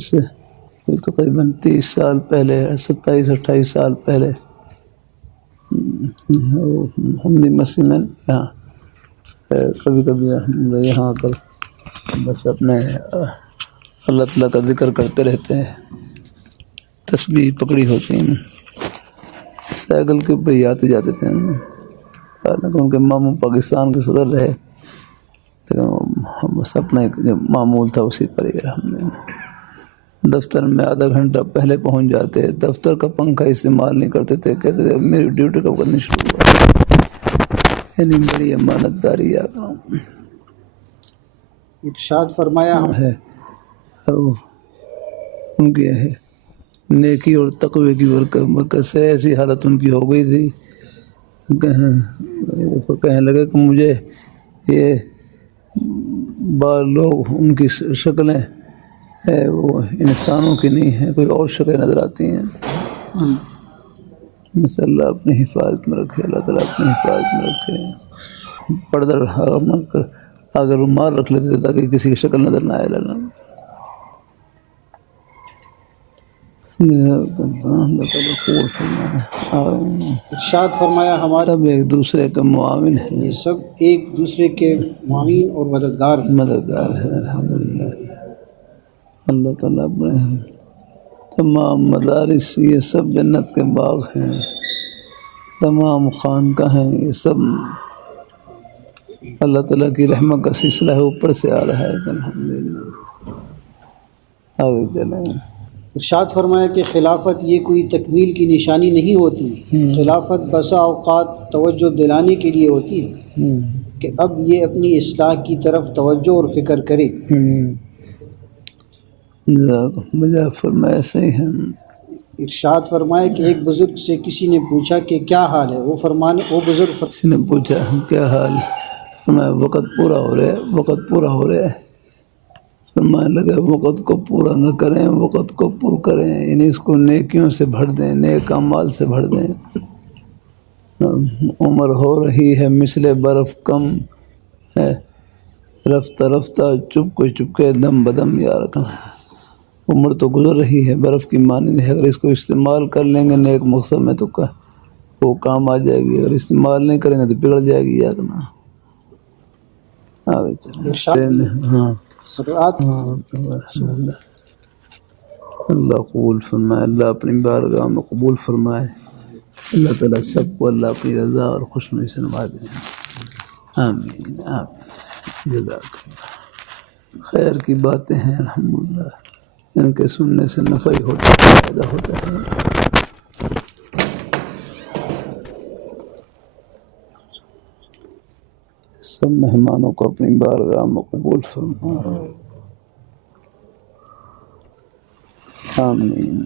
سے تقریباً 30 سال پہلے 27-28 سال پہلے ہم نے مسجد میں یہاں کبھی کبھی یہاں آ کر بس اپنے اللہ تعالیٰ کا ذکر کرتے رہتے ہیں، تسبیح پکڑی ہوتی ہیں، سائیکل کے اوپر ہی آتے جاتے تھے، حالانکہ ان کے ماموں پاکستان کے صدر رہے، لیکن ہم بس اپنا ایک جو معمول تھا اسی پر ہی ہم نے دفتر میں آدھا گھنٹہ پہلے پہنچ جاتے، دفتر کا پنکھا استعمال نہیں کرتے تھے، کہتے تھے میری ڈیوٹی کب کرنی شروع ہوا، یعنی بڑی امانت داری ارشاد فرمایا ہے ان کی ہے نیکی اور تقوی کی برکت سے ایسی حالت ان کی ہو گئی تھی، کہنے لگے کہ مجھے یہ بعض لوگ ان کی شکلیں وہ انسانوں کی نہیں ہیں، کوئی اور شکلیں نظر آتی ہیں، مثلا اللہ اپنی حفاظت میں رکھے، اللہ تعالیٰ اپنی حفاظت میں رکھے، پردہ اگر رومال رکھ لیتے تھے تاکہ کسی کی شکل نظر نہ آئے اللہ تعالیٰ قبول فرمائے۔ ارشاد فرمایا ہمارے سب ایک دوسرے کے معاون ہیں، یہ سب ایک دوسرے کے معین اور مددگار ہیں۔ مددگار ہے الحمدللہ۔ اللہ تعالیٰ اپنے تمام مدارس یہ سب جنت کے باغ ہیں، تمام خانقاہیں یہ سب اللہ تعالیٰ کی رحمت کا سلسلہ ہے، اوپر سے آ رہا ہے الحمدللہ۔ آگے چلیں۔ ارشاد فرمایا کہ خلافت یہ کوئی تکمیل کی نشانی نہیں ہوتی، خلافت بسا اوقات توجہ دلانے کے لیے ہوتی ہے کہ اب یہ اپنی اصلاح کی طرف توجہ اور فکر کرے۔ مجھے فرمایا صحیح ہے۔ ارشاد فرمایا کہ ایک بزرگ سے کسی نے پوچھا کہ کیا حال ہے، وہ بزرگ کسی نے پوچھا کیا حال، فرمایا وقت پورا ہو رہا ہے، وقت پورا ہو رہا ہے، فرمانے لگے وقت کو پورا نہ کریں، وقت کو پر کریں، یعنی اس کو نیکیوں سے بھر دیں، نیک اعمال سے بھر دیں۔ عمر ہو رہی ہے مثل برف کم ہے، رفتہ رفتہ چپ کے دم بدم یا رکھنا، عمر تو گزر رہی ہے برف کی مانند ہے، اگر اس کو استعمال کر لیں گے نیک مقصد میں تو وہ کام آ جائے گی، اگر استعمال نہیں کریں گے تو بگڑ جائے گی یا کرنا۔ آگے چلیں۔ ہاں اللہ قبول فرمائے، اللہ اپنی بارگاہ میں قبول فرمائے، اللہ تعالیٰ سب کو اللہ اپنی رضا اور خوشنودی سے نوازے، آمین آمین۔ جزاک اللہ۔ خیر کی باتیں ہیں الحمدللہ، ان کے سننے سے نفع ہی ہوتا ہے، فائدہ ہوتا ہے۔ سب مہمانوں کو اپنی بارگاہ میں قبول فرمائے، آمین۔